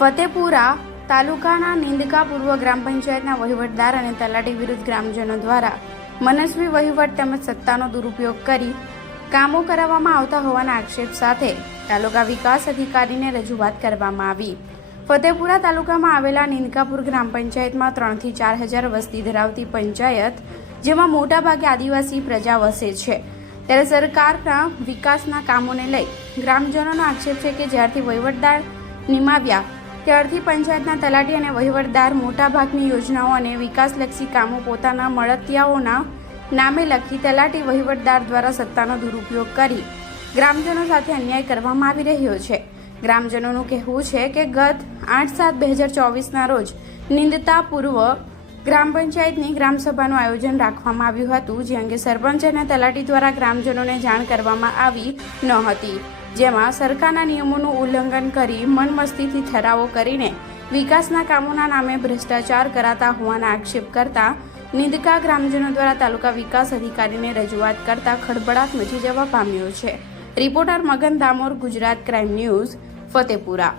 ફતેપુરા તાલુકાના નિંદકા પૂર્વ ગ્રામ પંચાયતના વહીવટદાર અને તલાટી વિરુદ્ધ ગ્રામજનો દ્વારા મનસ્વી વહીવટ તેમજ સત્તાનો દુરુપયોગ કરી કામો કરાવવામાં આવતા હોવાના આક્ષેપ સાથે તાલુકા વિકાસ અધિકારીને રજૂઆત કરવામાં આવી. ફતેપુરા તાલુકામાં આવેલા નિંદકાપુર ગ્રામ પંચાયતમાં ત્રણથી ચાર હજાર વસ્તી ધરાવતી પંચાયત, જેમાં મોટાભાગે આદિવાસી પ્રજા વસે છે. ત્યારે સરકારના વિકાસના કામોને લઈ ગ્રામજનોનો આક્ષેપ છે કે જ્યારથી વહીવટદાર નિમાવ્યા ત્યારથી પંચાયતના તલાટી અને વહીવટદાર મોટાભાગની યોજનાઓ અને વિકાસલક્ષી કામો પોતાના મળતિયાઓના નામે લખી તલાટી વહીવટદાર દ્વારા સત્તાનો દુરુપયોગ કરી ગ્રામજનો સાથે અન્યાય કરવામાં આવી રહ્યો છે. ગ્રામજનોનું કહેવું છે કે ગત આઠ સાત બે હજાર ચોવીસના રોજ નિંદતા પૂર્વ ગ્રામ પંચાયતની ગ્રામસભાનું આયોજન રાખવામાં આવ્યું હતું, જે અંગે સરપંચ અને તલાટી દ્વારા ગ્રામજનોને જાણ કરવામાં આવી ન હતી. જેમાં સરકારના નિયમોનું ઉલ્લંઘન કરી મનમસ્તીથી ઠરાવો કરીને વિકાસના કામોના નામે ભ્રષ્ટાચાર કરાતા હોવાના આક્ષેપ કરતા નિંદકા ગ્રામજનો દ્વારા તાલુકા વિકાસ અધિકારીને રજૂઆત કરતા ખળભળાટ મચી જવા પામ્યો છે. Reporter Magan Damor, Gujarat crime news, Fatepura.